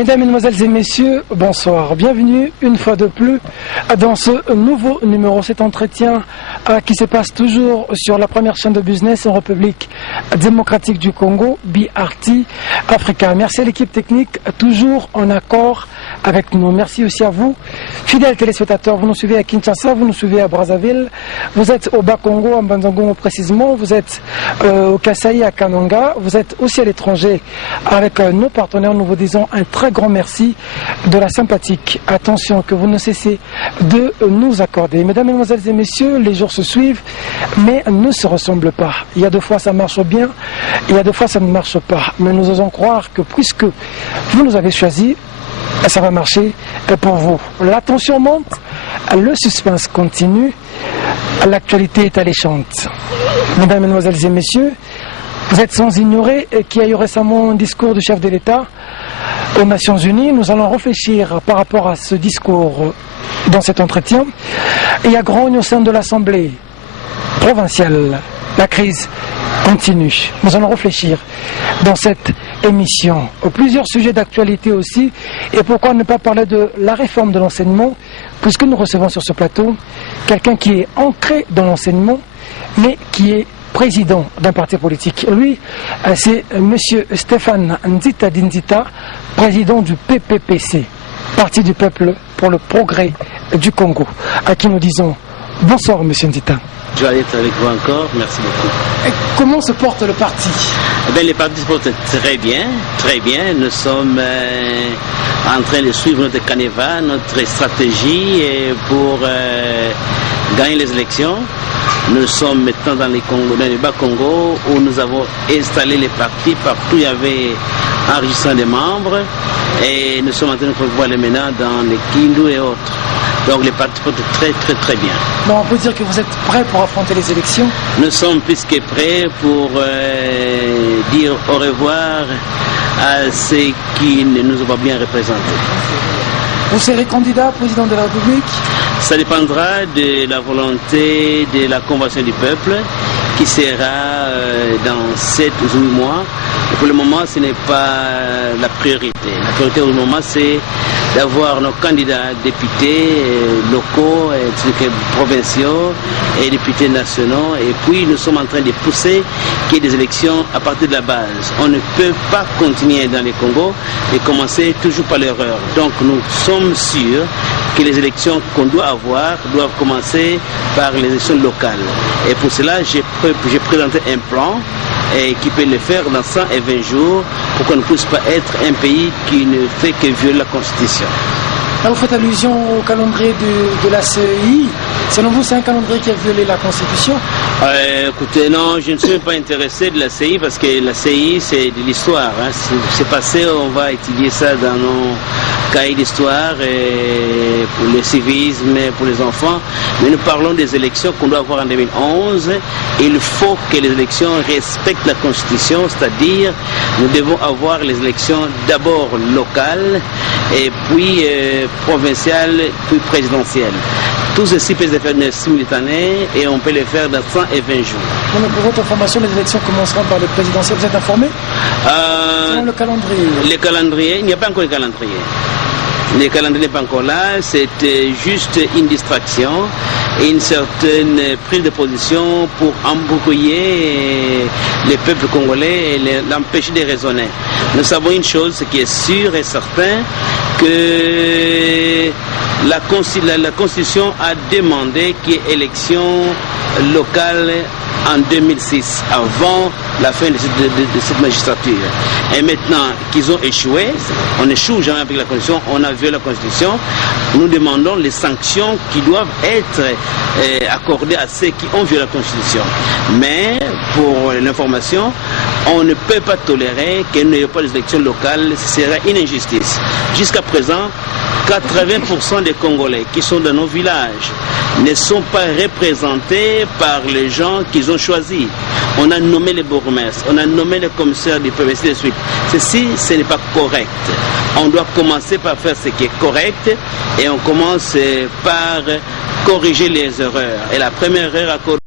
Mesdames, Mesdemoiselles et Messieurs, bonsoir. Bienvenue une fois de plus dans ce nouveau numéro, cet entretien qui se passe toujours sur la première chaîne de business en République démocratique du Congo, BRT Africa. Merci à l'équipe technique, toujours en accord avec nous. Merci aussi à vous, fidèles téléspectateurs. Vous nous suivez à Kinshasa, vous nous suivez à Brazzaville, vous êtes au Bas-Congo, à Mbanzangongo précisément, vous êtes au Kasaï, à Kananga, vous êtes aussi à l'étranger avec nos partenaires. Nous vous disons un très grand merci de la sympathique attention que vous ne cessez de nous accorder. Mesdames, Mesdemoiselles et Messieurs, les jours se suivent, mais ne se ressemblent pas. Il y a 2 fois ça marche bien, il y a 2 fois ça ne marche pas. Mais nous osons croire que puisque vous nous avez choisis, ça va marcher pour vous. La tension monte, le suspense continue, l'actualité est alléchante. Mesdames, Mesdemoiselles et Messieurs, vous êtes sans ignorer qu'il y a eu récemment un discours du chef de l'État aux Nations Unies. Nous allons réfléchir par rapport à ce discours dans cet entretien. Il y a grogne au sein de l'Assemblée provinciale. La crise continue. Nous allons réfléchir dans cette émission. Plusieurs sujets d'actualité aussi. Et pourquoi ne pas parler de la réforme de l'enseignement, puisque nous recevons sur ce plateau quelqu'un qui est ancré dans l'enseignement, mais qui est président d'un parti politique. Lui, c'est M. Stéphane Nzita Dinzita, président du PPPC, Parti du Peuple pour le Progrès du Congo, à qui nous disons bonsoir, M. Nzita. Je vais être avec vous encore, merci beaucoup. Et comment se porte le parti? Le parti se porte très bien, très bien. Nous sommes en train de suivre notre canevas, notre stratégie pour gagner les élections. Nous sommes maintenant dans le Bas-Congo où nous avons installé les partis partout. Il y avait enregistrement des membres et nous sommes en train de voir les maintenant dans les Kindu et autres. Donc les partis portent très bien. Bon, on peut dire que vous êtes prêts pour affronter les élections? Nous sommes plus que prêts pour dire au revoir à ceux qui ne nous ont pas bien représentés. Vous serez candidat président de la République? Ça dépendra de la volonté de la Convention du peuple qui sera dans 7 ou 8 mois. Et pour le moment, ce n'est pas la priorité. La priorité au moment, c'est d'avoir nos candidats députés locaux, provinciaux et députés nationaux. Et puis, nous sommes en train de pousser qu'il y ait des élections à partir de la base. On ne peut pas continuer dans les Congos et commencer toujours par l'erreur. Donc, nous sommes sûrs que les élections qu'on doit avoir doivent commencer par les élections locales. Et pour cela, j'ai présenté un plan qui peut le faire dans 120 jours pour qu'on ne puisse pas être un pays qui ne fait que violer la Constitution. Là, vous faites allusion au calendrier de la CEI. Selon vous, c'est un calendrier qui a violé la Constitution? Écoutez, non, je ne suis pas intéressé de la CEI parce que la CEI, c'est de l'histoire. Hein. C'est passé, on va étudier ça dans nos cahiers d'histoire pour le civisme, pour les enfants. Mais nous parlons des élections qu'on doit avoir en 2011. Il faut que les élections respectent la Constitution, c'est-à-dire nous devons avoir les élections d'abord locales et puis provinciales, puis présidentielles. Tout ceci peut se faire simultanément et on peut le faire dans 120 jours. Non, mais pour votre information, les élections commenceront par les présidentielles. Vous êtes informé? Selon le calendrier. Le calendrier, il n'y a pas encore de calendrier. Le calendrier n'est pas encore là, c'est juste une distraction et une certaine prise de position pour embrouiller le peuple congolais et l'empêcher de raisonner. Nous savons une chose qui est sûre et certaine, que la Constitution a demandé qu'il y ait élection locale en 2006, avant la fin de cette magistrature. Et maintenant qu'ils ont échoué, on n'échoue jamais avec la Constitution, on a violé la Constitution, nous demandons les sanctions qui doivent être accordées à ceux qui ont violé la Constitution. Mais, pour l'information, on ne peut pas tolérer qu'il n'y ait pas d'élections locales, ce serait une injustice. Jusqu'à présent, 80% des Congolais qui sont dans nos villages ne sont pas représentés par les gens qu'ils ont choisis. On a nommé les bourgmestres, on a nommé les commissaires du PVC de suite. Ceci, ce n'est pas correct. On doit commencer par faire ce qui est correct et on commence par corriger les erreurs. Et la première erreur à corriger,